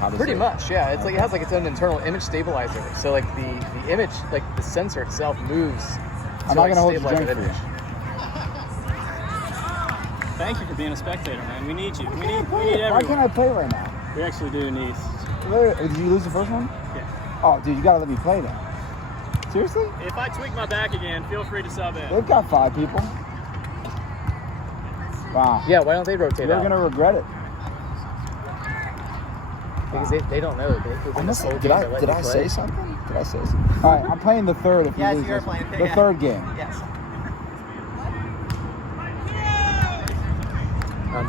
How does Pretty it? much, yeah. It's Okay. like it has like its own internal image stabilizer. So like the image, like the sensor itself moves. I'm not gonna hold your stabilize drink the for you. image. Thank you for being a spectator, man. We need you. We Why need can't everyone. I play right now? We actually do need. Did you lose the first one? Yeah. Oh, dude, you gotta let me play then. Seriously? If I tweak my back again, feel free to sub in. They've got 5 people. Wow. Yeah, why don't they rotate You're out? gonna regret it. Because they don't know. They've been this whole Did game I to let you play. say something? Did I say something? All right, I'm playing the third. If you lose you're this one. playing. The third game. Yes.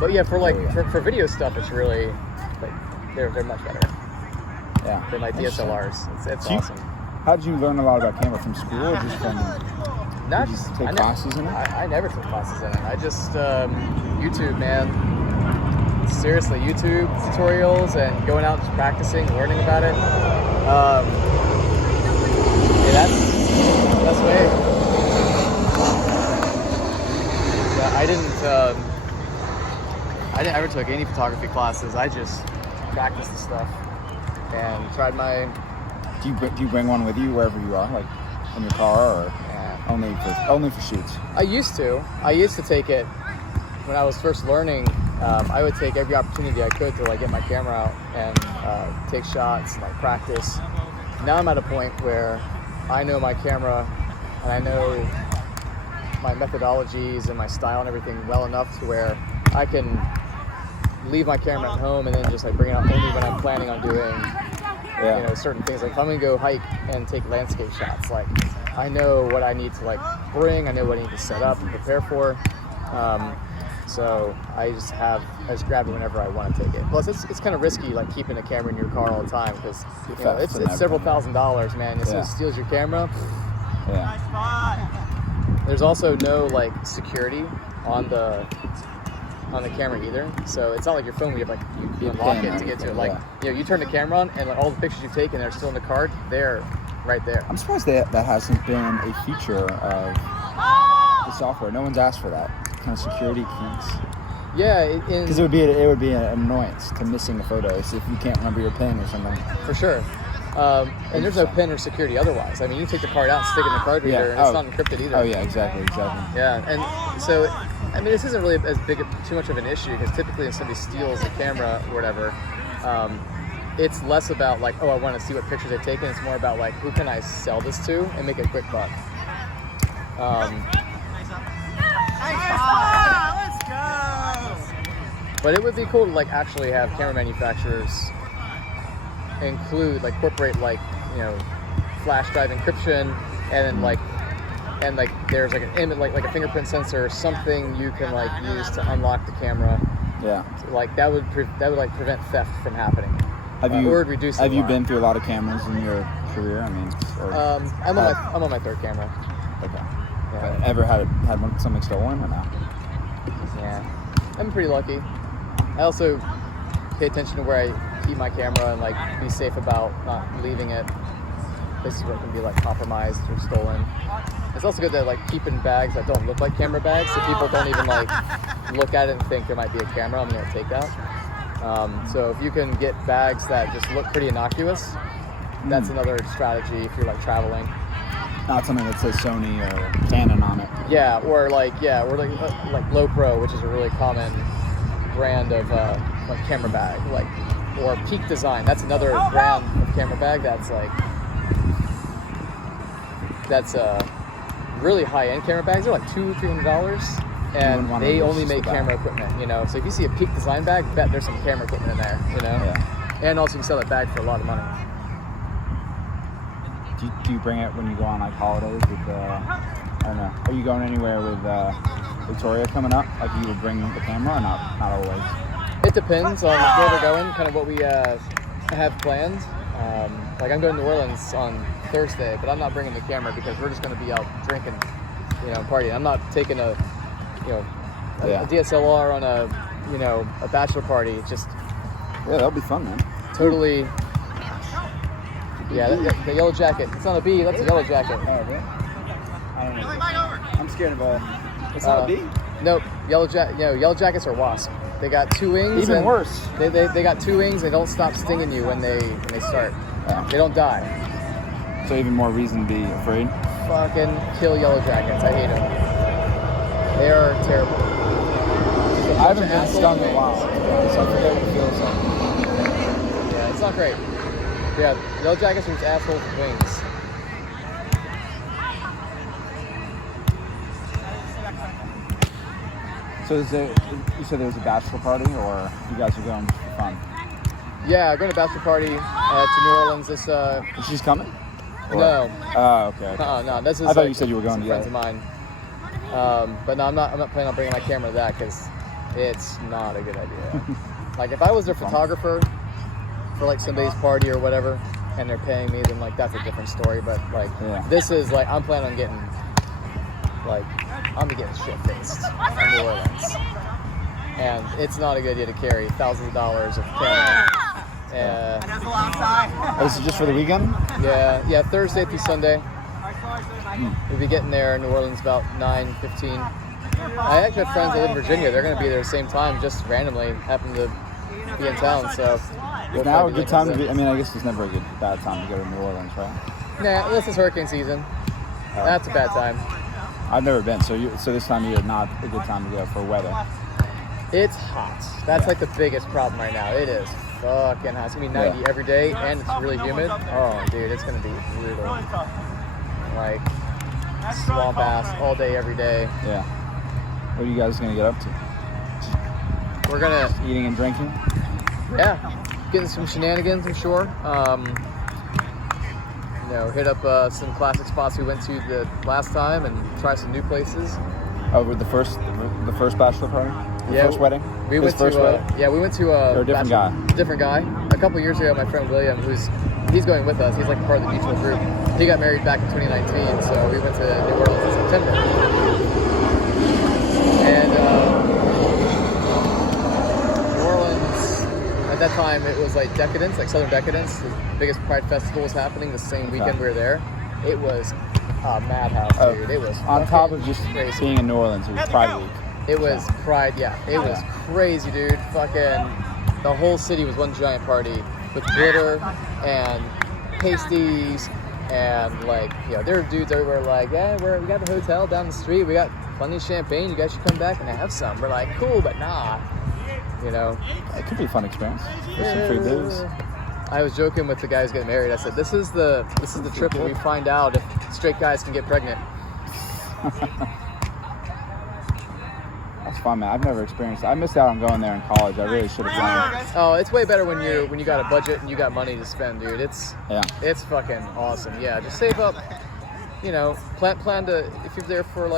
But yeah, for like There we go. for video stuff, it's really like they're much better Yeah. than my DSLRs. It's So you- awesome. How did you learn a lot about camera from school, or just from? Not Did you just take classes in it? I never took classes in it. I just YouTube, man. Seriously, YouTube tutorials and going out and just practicing, learning about it. Yeah, that's way. Yeah, I didn't ever took any photography classes. I just practiced the stuff and tried my. Do you bring one with you wherever you are, like in your car, or only for shoots? I used to take it when I was first learning. I would take every opportunity I could to like get my camera out and take shots and like practice. Now I'm at a point where I know my camera and I know my methodologies and my style and everything well enough to where I can leave my camera at home and then just like bring it out only when I'm planning on doing certain things. Like if I'm gonna go hike and take landscape shots, like I know what I need to like bring, I know what I need to set up and prepare for. So I just grab it whenever I want to take it. Plus it's kind of risky like keeping a camera in your car all the time because it's several $1,000s, man. As soon as it steals your camera. Yeah. There's also no like security on the camera either. So it's not like your phone where you unlock it to get to it. Like you turn the camera on and like, all the pictures you've taken are still in the card. They're right there. I'm surprised that hasn't been a feature of the software. No one's asked for that kind of security keys. Yeah, because it would be an annoyance to missing a photo if you can't remember your PIN or something. For sure. And there's no PIN or security otherwise. I mean, you take the card out, stick it in the card reader, and it's not encrypted either. Oh yeah, exactly. Yeah, and so I mean, this isn't really too much of an issue because typically if somebody steals a camera or whatever, it's less about like, oh, I want to see what pictures they've taken. It's more about like, who can I sell this to and make a quick buck. Let's go! But it would be cool to like actually have camera manufacturers include like incorporate like flash drive encryption and then there's like an image like a fingerprint sensor or something you can like use to unlock the camera. Yeah. So, like that would like prevent theft from happening. Have you been through a lot of cameras in your career? I mean, I'm on my third camera. Okay. Yeah. Ever had something stolen or not? Yeah, I'm pretty lucky. I also pay attention to where I keep my camera and like be safe about not leaving it places where it can be like compromised or stolen. It's also good to like keep in bags that don't look like camera bags, so people don't even like look at it and think there might be a camera. I'm gonna take that. So if you can get bags that just look pretty innocuous, that's another strategy if you're like traveling. Not something that says Sony or Canon on it. Yeah, or like Lowepro, which is a really common brand of like camera bag, or Peak Design. That's another brand of camera bag that's really high-end camera bags. They're like $200-$300, and they only make camera equipment. So if you see a Peak Design bag, bet there's some camera equipment in there. Yeah. And also you can sell that bag for a lot of money. Do you bring it when you go on like holidays with I don't know. Are you going anywhere with Victoria coming up? Like you would bring the camera or not? Not always. It depends on where we're going, kind of what we have planned. Like I'm going to New Orleans on Thursday, but I'm not bringing the camera because we're just going to be out drinking, partying. I'm not taking a DSLR on a bachelor party. It's just that'll be fun, man. Totally. Yeah, the yellow jacket. It's not a bee. That's a yellow jacket. Oh, really? I don't know. I'm scared of all. It's not a bee? Nope. Yellow jackets are wasp. They got 2 wings. Even and worse. They got 2 wings. They don't stop stinging you when they start. Yeah. They don't die. So even more reason to be afraid. Fucking kill yellow jackets. I hate them. They are terrible. I haven't been stung in a while, so I forget what it feels like. Yeah, it's not great. Yeah, yellow jackets are just assholes with wings. So you said there was a bachelor party, or you guys are going just for fun? Yeah, going to a bachelor party to New Orleans. This She's coming? Or- no, Oh, okay. no. This is. I thought you said you were going some to friends of mine. But no, I'm not planning on bringing my camera to that because it's not a good idea. Like if I was their photographer for like somebody's party or whatever, and they're paying me, then like that's a different story. But like this is like I'm planning on getting shit faced in New Orleans, and it's not a good idea to carry thousands of dollars of camera. That's a long time. Oh, this is just for the weekend? Yeah, Thursday through Sunday. We'll be getting there in New Orleans about 9:15. I actually have friends that live in Virginia. They're going to be there at the same time, just randomly happen to be in town. So Is now a good time to be? I mean, I guess it's never a bad time to go to New Orleans, right? Nah, unless it's hurricane season. That's a bad time. I've never been, so this time of year not a good time to go for weather. It's hot. That's like the biggest problem right now. It is fucking hot. It's going to be 90 every day, and it's really humid. Oh, dude, it's going to be brutal. Like swamp ass all day, every day. Yeah. What are you guys gonna get up to? We're gonna Eating and drinking? getting some shenanigans, I'm sure. Hit up some classic spots we went to the last time and try some new places. Oh, with the first bachelor party? The first wedding? We went first to wedding? we went to Or a different guy? Different guy. A couple years ago, my friend William, he's going with us. He's like part of the mutual group. He got married back in 2019, so we went to New Orleans in September. And New Orleans, at that time, it was like Decadence, like Southern Decadence. The biggest Pride Festival was happening the same weekend we were there. It was a madhouse, dude. It was on top of just crazy. being in New Orleans, it was Pride Week. It was Pride, yeah. It was crazy, dude. Fucking, the whole city was one giant party with glitter and pasties and there were dudes everywhere like, yeah, we got the hotel down the street. We got plenty of champagne. You guys should come back and have some. We're like, cool, but nah. It could be a fun experience. There's some free booze. I was joking with the guys getting married. I said, this is the trip where we find out if straight guys can get pregnant. That's fun, man. I've never experienced it. I missed out on going there in college. I really should have gone. Oh, it's way better when you got a budget and you got money to spend, dude. It's fucking awesome. Yeah, just save up. Plan to, if you're there for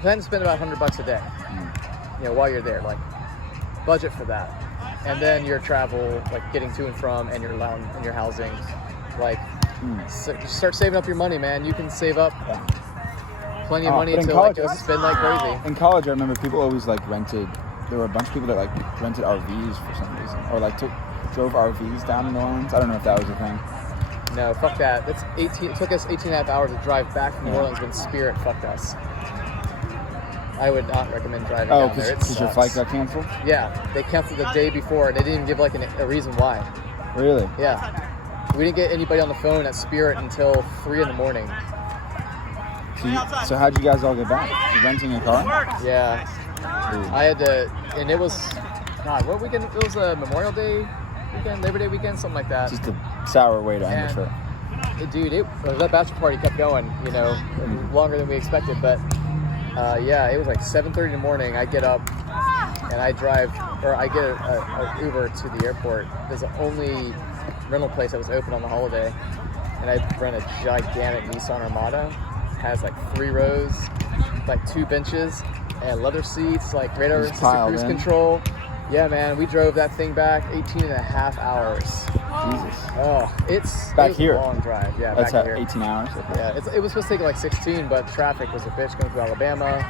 plan to spend about $100 a day. While you're there, budget for that, and then your travel, getting to and from, and your lounge and your housing, start saving up your money, man. You can save up. Plenty of money to just spend like crazy. In college, I remember people always rented. There were a bunch of people that rented RVs for some reason, or drove RVs down to New Orleans. I don't know if that was a thing. No, fuck that. That's 18. It took us 18 and a half hours to drive back from New Orleans when Spirit fucked us. I would not recommend driving down there. Because your flight got canceled? Yeah, they canceled the day before, and they didn't even give a reason why. Really? Yeah. We didn't get anybody on the phone at Spirit until 3 in the morning. So how'd you guys all get back? You renting a car? Yeah. I had to, and it was, what weekend? It was a Memorial Day weekend, Labor Day weekend, something like that. Just a sour way to end the trip. Dude, that bachelor party kept going, longer than we expected. But it was 7:30 in the morning. I get up and I drive, or I get a Uber to the airport. There's the only rental place that was open on the holiday, and I rent a gigantic Nissan Armada. Has 3 rows, 2 benches, and leather seats, radar assisted cruise control. Yeah, man, we drove that thing back 18 and a half hours. Jesus. Oh, it was here. a long drive. Yeah, that's back here. 18 hours. Okay. Yeah, it was supposed to take 16, but traffic was a bitch going through Alabama.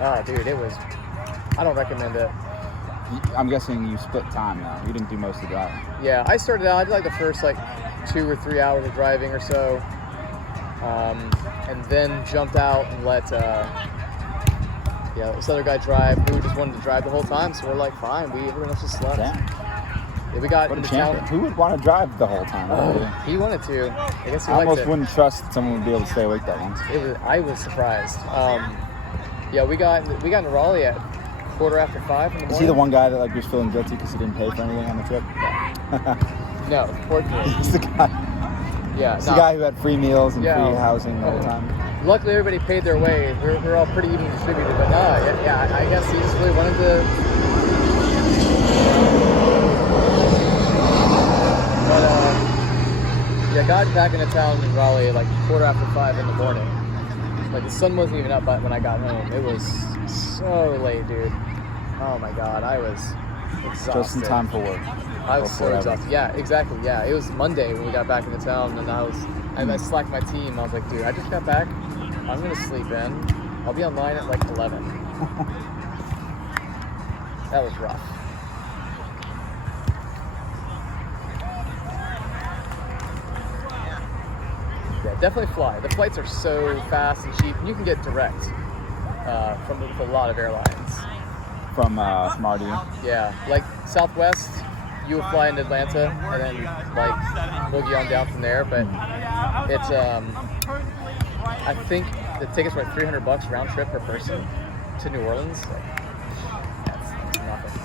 Oh, dude, it was. I don't recommend it. I'm guessing you split time now. You didn't do most of the driving. Yeah, I started out. I did the first 2 or 3 hours of driving or so. And then jumped out and let Yeah, this other guy who just wanted to drive the whole time. So we're like, fine. Everyone else just slept. Damn. Yeah, we got What a into champion. town. Who would want to drive the whole time? He wanted to. I guess he I liked almost it. wouldn't trust someone would be able to stay awake that long. I was surprised. Yeah, we got into Raleigh at 5:15 in the morning. Is he the one guy that like was feeling guilty because he didn't pay for anything on the trip? No, fortunately. He's the guy. Yeah, He's the guy who had free meals and free housing the whole time. Luckily, everybody paid their way. We're all pretty evenly distributed, but I guess he just really wanted to. But yeah, got back into town in Raleigh at like 5:15 in the morning. Like the sun wasn't even up when I got home. It was so late, dude. Oh my god, I was exhausted. Just in time for work. I was so exhausted. Yeah, exactly. Yeah, it was Monday when we got back into town, and I slacked my team. I was like, dude, I just got back. I'm gonna sleep in. I'll be online at like 11. That was rough. Yeah, definitely fly. The flights are so fast and cheap, and you can get direct from a lot of airlines. From RDU. Yeah, like Southwest, you would fly into Atlanta and then like boogie on down from there. But it's I think the tickets were like $300 round trip per person to New Orleans. Like, that's nothing.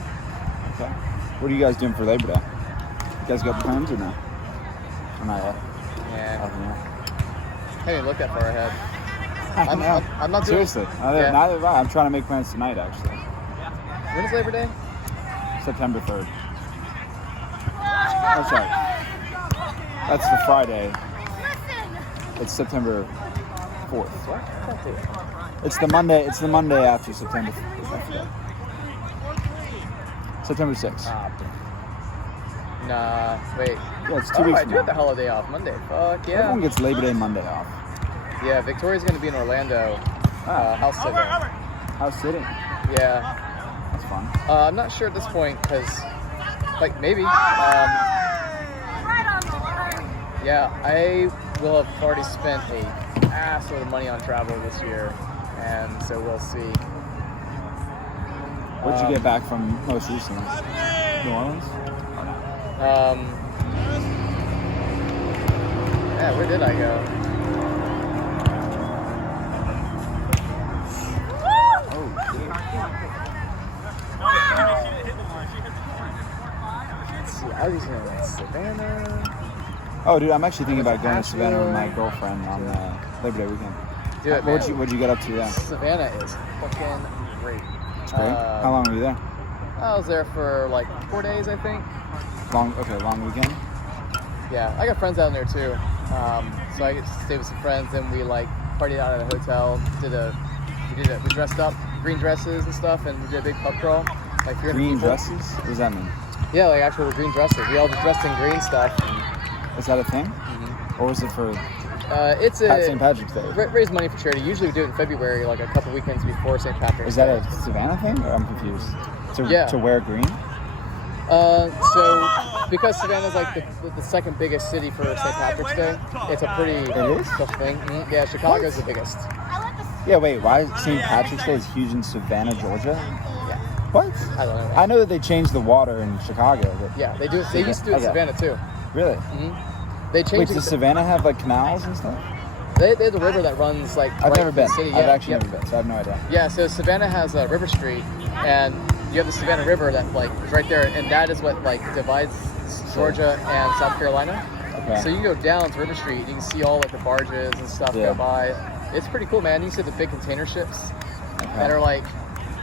Okay. What are you guys doing for Labor Day? You guys got plans or no? Or not yet? Yeah, Nothing yet. I didn't look that far ahead. I'm not doing. Seriously. Neither have I. I'm trying to make plans tonight, actually. When is Labor Day? September 3rd. Oh, sorry. That's the Friday. It's September 4th. What? It's the Monday. It's the Monday after September 4th. September 6th. Nah, wait. Yeah, it's 2 weeks I from do have the now. holiday off Monday. Fuck yeah. Everyone gets Labor Day Monday off. Yeah, Victoria's gonna be in Orlando. House sitting. House sitting. Yeah. That's fun. I'm not sure at this point because, like, maybe. Yeah, I will have already spent a assload of money on travel this year, and so we'll see. What did you get back from most recently? New Orleans? Yeah, where did I go? Let's see, I was in Savannah. Oh, dude, I'm actually thinking about going to Savannah with my girlfriend on Labor Day weekend. Do it, man. What'd you get up to there? Savannah is fucking great. It's great. How long were you there? I was there for like 4 days, I think. Long weekend. Yeah, I got friends out there too. So I get to stay with some friends, and we like partied out at a hotel. We dressed up, green dresses and stuff, and we did a big pub crawl. Like 300 Green people. dresses? What does that mean? Yeah, like actual green dresses. We all just dressed in green stuff. Is that a thing? Or was it for It's St. Patrick's Day? Raise money for charity. Usually we do it in February, like a couple weekends before St. Patrick's. Is that a Savannah thing? Or I'm confused. Yeah. To wear green? So because Savannah's like the second biggest city for St. Patrick's Day, it's a pretty special thing. Mm-hmm. Yeah, Chicago's the biggest. Yeah, wait, why St. Patrick's Day is huge in Savannah, Georgia? Yeah. What? I don't know. I know that they changed the water in Chicago. But Yeah, they do. They used to do it in Savannah too. Really? Mm-hmm. They Wait, changed does it. Savannah have like canals and stuff? They have a river that runs like. I've right never through been. the city. I've Yeah, actually yep. never been, so I have no idea. Yeah, so Savannah has River Street, and you have the Savannah River that like is right there, and that is what like divides Georgia and South Carolina. Okay. So you can go down to River Street, you can see all like the barges and stuff Yeah. go by. It's pretty cool, man. You see the big container ships Okay. that are like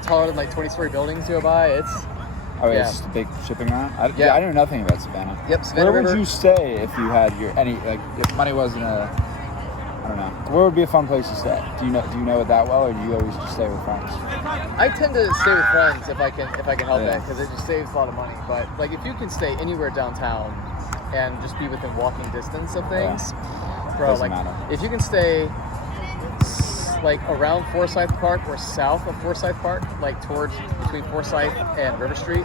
taller than like 20-story buildings go by. It's Oh, yeah. it's just a big shipping route? Yeah. I know nothing about Savannah. Yep, Savannah Where River. would you stay if you had if money wasn't I don't know. Where would be a fun place to stay? Do you know it that well, or do you always just stay with friends? I tend to stay with friends if I can help Yeah. it, because it just saves a lot of money. But like if you can stay anywhere downtown and just be within walking distance of things, bro, Doesn't like matter. if you can stay like around Forsyth Park or south of Forsyth Park, like towards between Forsyth and River Street,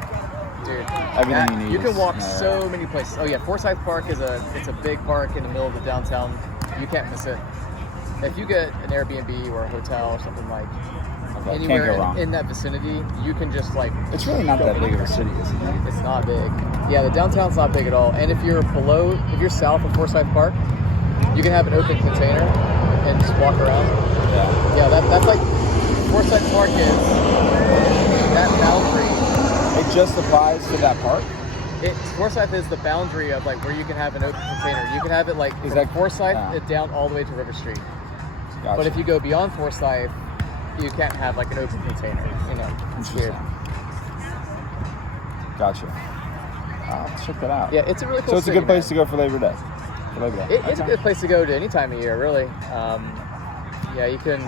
dude, Everything you need can is- walk yeah. so many places. Oh yeah, Forsyth Park it's a big park in the middle of the downtown. You can't miss it. If you get an Airbnb or a hotel or something like Okay, can't anywhere go wrong. in that vicinity, you can just like. It's really not that big of a city, isn't it? It's not big. Yeah, the downtown's not big at all. And if you're south of Forsyth Park, you can have an open container and just walk around. Yeah. Yeah, that's like Forsyth Park is that boundary. It just applies to that park? Forsyth is the boundary of like where you can have an open container. You can have it like Is from that- Forsyth yeah. down all the way to River Street. Gotcha. But if you go beyond Forsyth, you can't have like an open container. You know, it's weird. Gotcha. I'll check that out. Yeah, it's a really cool. So it's a city, good place man. to go for Labor Day. It's a good place to go to any time of year, really. Yeah, you can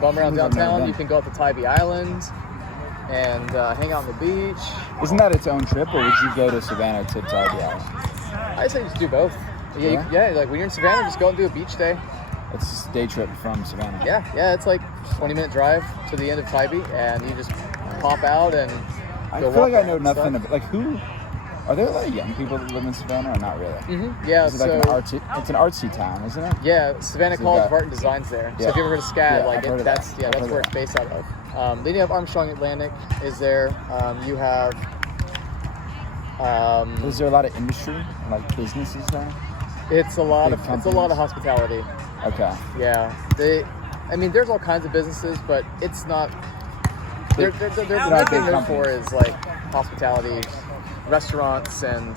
bum around I've never downtown. been. You can go up to Tybee Island and hang out on the beach. Isn't that its own trip, or would you go to Savannah to Tybee Island? I say just do both. Yeah, like when you're in Savannah, just go and do a beach day. It's a day trip from Savannah. Yeah, it's like 20-minute drive to the end of Tybee, and you just pop out and I go feel walk like I know around and nothing stuff. about, like, who, are there a lot of young people that live in Savannah, or not really? Yeah, Is it like it's an artsy town, isn't it? Yeah, Savannah So you College got- of Art and Design's there. So Yeah. if you ever heard of SCAD, Yeah, like I've heard of that's that. I've that's heard where of it's based out of. Then you have Armstrong Atlantic is there. You have Is there a lot of industry, like businesses there? it's a lot Big of companies? hospitality. Okay. Yeah, there's all kinds of businesses, but it's not. They're not big big known for companies. is like hospitality, restaurants and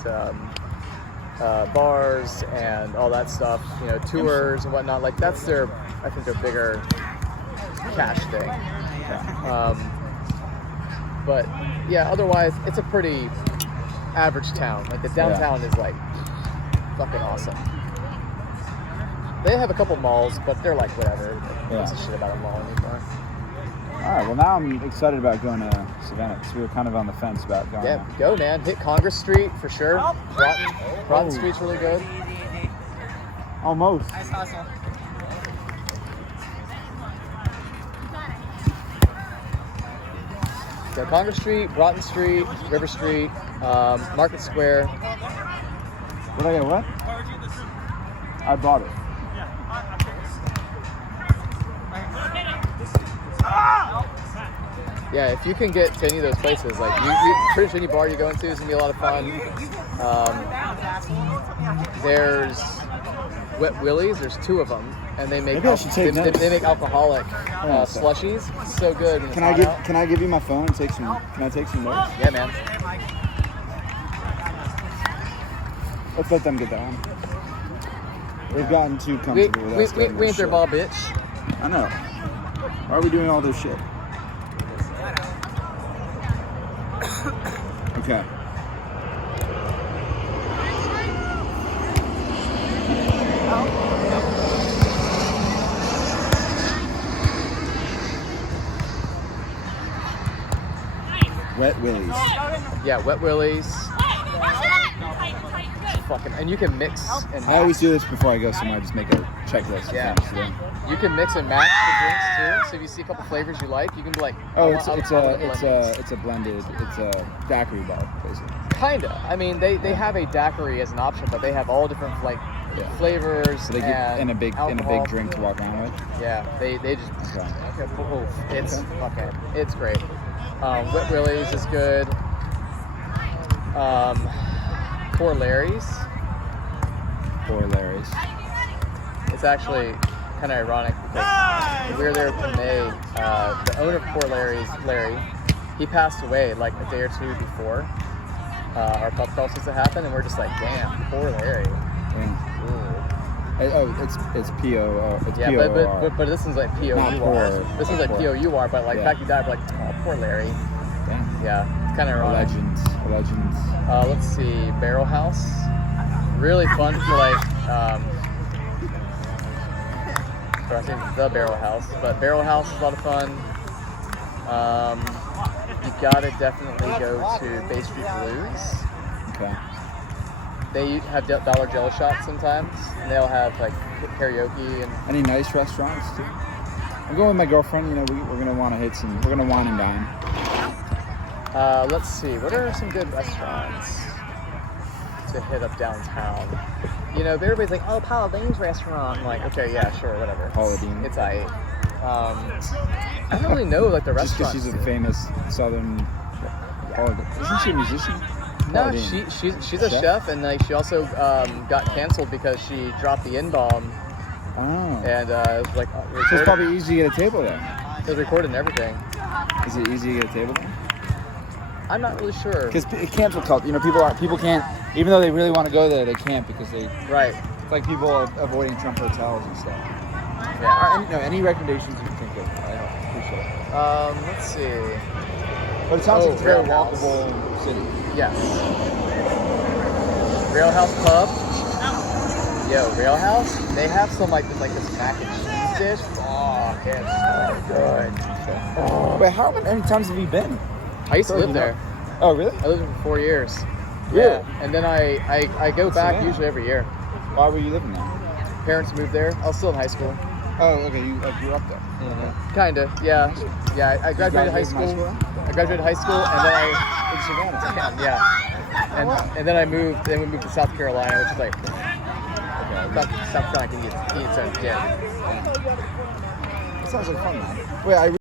bars and all that stuff. You know, tours and whatnot. Like that's I think their bigger cash thing. But yeah, otherwise it's a pretty average town. Like the downtown is like fucking awesome. They have a couple malls, but they're like whatever. Who gives a shit about a mall anymore? All right. Well, now I'm excited about going to Savannah because we were kind of on the fence about going. Yeah, go man. Hit Congress Street for sure. Broughton Street's really good. Almost. Nice hustle. So Congress Street, Broughton Street, River Street, Market Square. Did I get what? I bought it. Yeah, if you can get to any of those places, like you pretty much any bar you go into is gonna be a lot of fun. There's Wet Willie's. There's two of them, and they make Maybe I should take notes. they make alcoholic on a sec. slushies. It's so good. When Can it's I hot out. Can I give you my phone and take some? Can I take some notes? Yeah, man. Let's let them get that one. We've gotten too comfortable with us. We getting ain't this their shit. ball, bitch. I know. Why are we doing all this shit? Okay. Wet Willie's. Yeah, Wet Willie's. Fucking, and you can mix and I always match. do this before I go somewhere. I just make a checklist. of Yeah. things to do. You can mix and match the drinks too. So if you see a couple flavors you like, you can be like, Oh, I it's want- it's I a want it's blended. a it's a blended. It's a daiquiri bar, basically. Kinda. I mean, they have a daiquiri as an option, but they have all different like Yeah. flavors So they give and in a big alcohol. drink to walk around with. Yeah, they just Okay. it's Okay. okay. It's great. Wet Willie's is good. Poor Larry's. Poor Larry's. It's actually kind of ironic because we were there in May. The owner of Poor Larry's, Larry, he passed away like a day or two before our pub crawl supposed to happen, and we're just like, damn, poor Larry. Yeah. Ooh. Oh, it's P-O. It's Yeah, P-O-R. but this one's like Not P-O-U-R. poor, This one's like poor. P-O-U-R, but like Yeah. back he died, we're like, oh, poor Larry. Damn. Yeah, it's kind of A ironic. legend. A legend. Let's see, Barrel House. Really fun for like, sorry, I think the Barrel House, but Barrel House is a lot of fun. You gotta definitely go to Bay Street Blues. Okay. They have dollar jello shots sometimes, and they'll have like karaoke and Any nice restaurants too? I'm going with my girlfriend. You know, we're gonna want to hit some. We're gonna wine and dine. let's see, what are some good restaurants to hit up downtown? You know, everybody's like, oh, Paula Dean's restaurant. I'm like, okay, yeah, sure, whatever. Paula Deen. It's aight. I don't really know like the Just because restaurants. she's a famous Southern. Isn't she a musician? No, Pauline. she's a chef, and like she also got canceled because she dropped the N-bomb, Oh. and it was like So it's recorded. probably easy to get a table there. It was recorded and everything. Is it easy to get a table there? I'm not really sure. Because cancel culture, people can't, even though they really want to go there, they can't because Right. it's like people are avoiding Trump hotels and stuff. Yeah. Any recommendations you can think of? I appreciate it. Let's see. But it sounds like it's a very Rail House. walkable city. Yes. Rail House Pub. Yo, Rail House. They have some like this mac and cheese dish. Oh, it's so good. Oh. Wait, how many times have you been? I used to So, live you know- there. Oh, really? I lived there for 4 years. Really? Yeah. And then I go back Savannah. usually every year. Why were you living there? Parents moved there. I was still in high school. Oh, okay. You grew up there. Kinda. Yeah. Yeah. I graduated high graduated from high school. school? I graduated high school, and then In Savannah. yeah. And then I moved. Then we moved to South Carolina, which is like South Carolina can eat its own gym. That sounds like fun, man. Wait, I